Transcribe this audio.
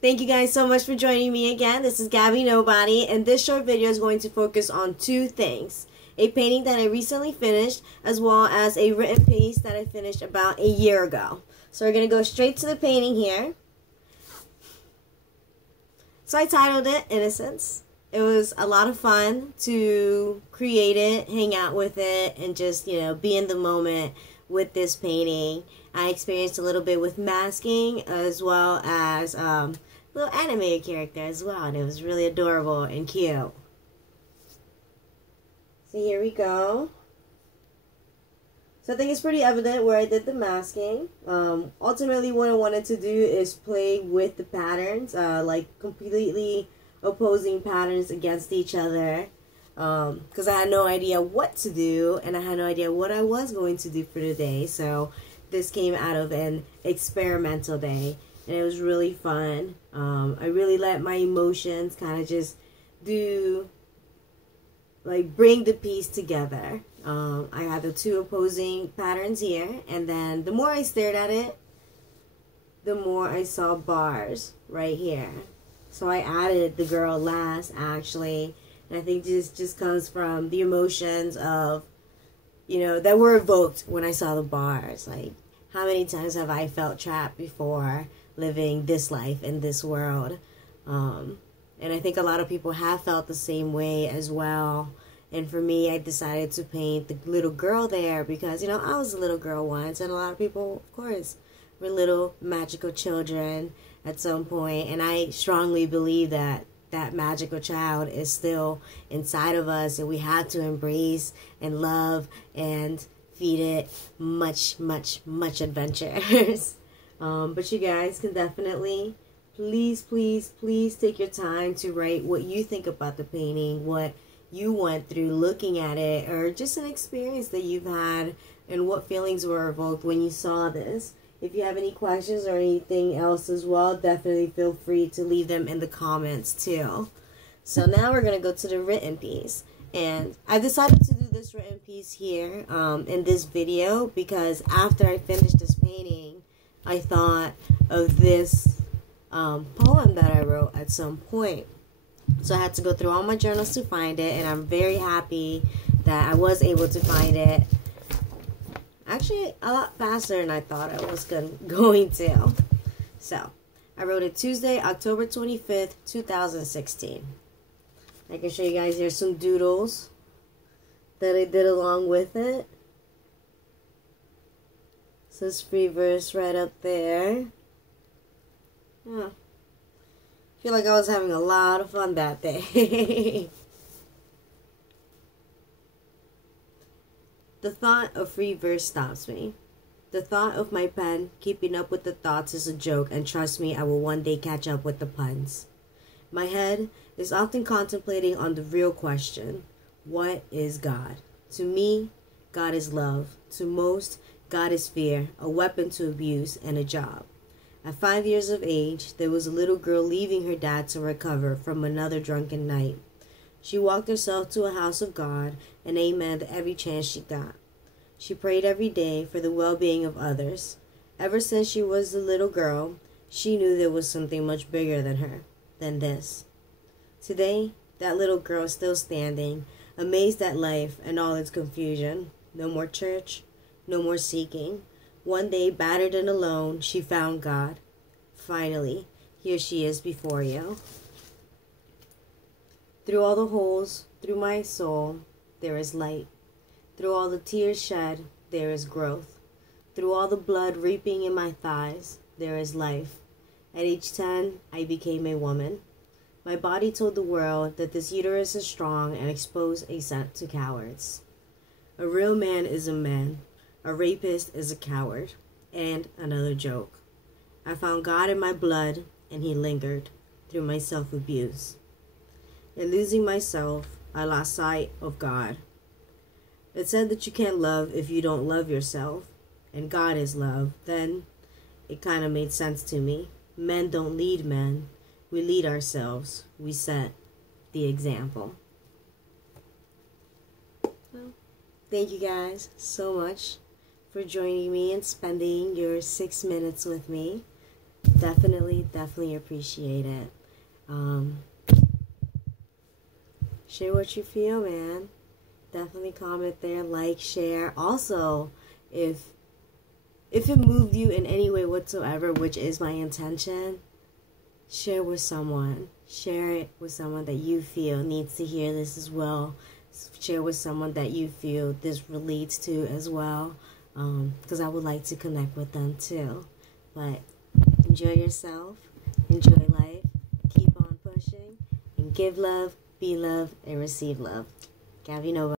Thank you guys so much for joining me again. This is GabyNobody, and this short video is going to focus on two things. A painting that I recently finished, as well as a written piece that I finished about a year ago. So we're going to go straight to the painting here. So I titled it Innocence. It was a lot of fun to create it, hang out with it, and just, be in the moment with this painting. I experienced a little bit with masking, as well as little animated character as well, and it was really adorable and cute. So here we go. So I think it's pretty evident where I did the masking. Ultimately, what I wanted to do is play with the patterns, like completely opposing patterns against each other, because I had no idea what to do, and I had no idea what I was going to do for the day. So this came out of an experimental day, and it was really fun. I really let my emotions kind of just bring the piece together. I had the two opposing patterns here, and then the more I stared at it, the more I saw bars right here. So I added the girl last, actually, and I think this just comes from the emotions of, that were evoked when I saw the bars. Like, how many times have I felt trapped before living this life in this world? And I think a lot of people have felt the same way as well. And for me, I decided to paint the little girl there because, I was a little girl once, and a lot of people, of course, were little magical children at some point. And I strongly believe that that magical child is still inside of us, and we have to embrace and love and feed it much, much, much adventures. But you guys can definitely, please, please, please take your time to write what you think about the painting, what you went through looking at it, or just an experience that you've had, and what feelings were evoked when you saw this. If you have any questions or anything else as well, definitely feel free to leave them in the comments too. So now we're going to go to the written piece. And I decided to do this written piece here in this video because after I finished this painting, I thought of this poem that I wrote at some point. So I had to go through all my journals to find it, and I'm very happy that I was able to find it. Actually, a lot faster than I thought I was going to. So, I wrote it Tuesday, October 25th, 2016. I can show you guys here some doodles that I did along with it. Says free verse right up there. Yeah. I feel like I was having a lot of fun that day. The thought of free verse stops me. The thought of my pen keeping up with the thoughts is a joke, and trust me, I will one day catch up with the puns. My head is often contemplating on the real question, what is God? To me, God is love. To most, God is fear, a weapon to abuse, and a job. At 5 years of age, there was a little girl leaving her dad to recover from another drunken night. She walked herself to a house of God and amened every chance she got. She prayed every day for the well-being of others. Ever since she was a little girl, she knew there was something much bigger than her, than this. Today, that little girl is still standing, amazed at life and all its confusion. No more church, no more seeking. One day, battered and alone, she found God. Finally, here she is before you. Through all the holes, through my soul, there is light. Through all the tears shed, there is growth. Through all the blood reaping in my thighs, there is life. At age 10, I became a woman. My body told the world that this uterus is strong and exposed a scent to cowards. A real man is a man. A rapist is a coward. And another joke. I found God in my blood, and he lingered through my self-abuse. In losing myself, I lost sight of God. It said that you can't love if you don't love yourself, and God is love. Then it kind of made sense to me. Men don't lead men. We lead ourselves. We set the example. Well, thank you guys so much for joining me and spending your 6 minutes with me. Definitely appreciate it. Share what you feel, man. Definitely comment there, like, share. Also, if it moved you in any way whatsoever, which is my intention, share with someone. Share it with someone that you feel needs to hear this as well. Share with someone that you feel this relates to as well, because I would like to connect with them too. But enjoy yourself, enjoy life, keep on pushing, and give love, be love, and receive love. GabyNobody.